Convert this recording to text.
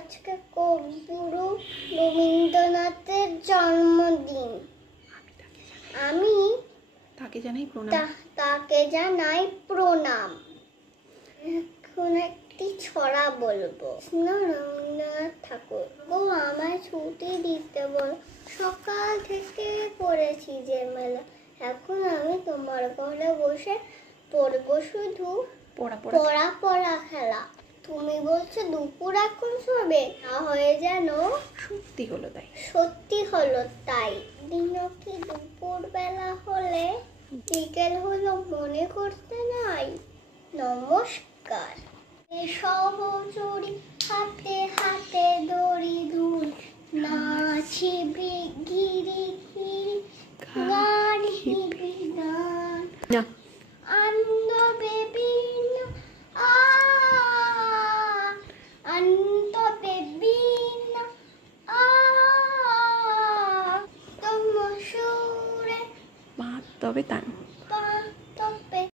আজকে কবিগুরু রবীন্দ্রনাথের জন্মদিন। আমি তাকে জানাই প্রণাম। এখন একটি ছড়া বলবো। রবীন্দ্রনাথ ঠাকুর, ও আমায় ছুটি দিতে বল, সকাল থেকে পড়েছি যে মেলা, এখন আমি তোমার ঘরে বসে পড়বো শুধু পড়া খেলা। তুমি বলছো দুপুর এখন শোবে, না হয়ে যেন সত্যি হলো তাই। দিনও কি দুপুর বেলা হলে বিকেল হলো মনে করতে নাই। নমস্কার। সহচরী হাতে হাতে দড়ি ধুল, নাচি গিরি গিরি গান হিবি গান, আনন্দ বেবিন আনন্দ বেবিন তোমার সুরে মা তবে তান।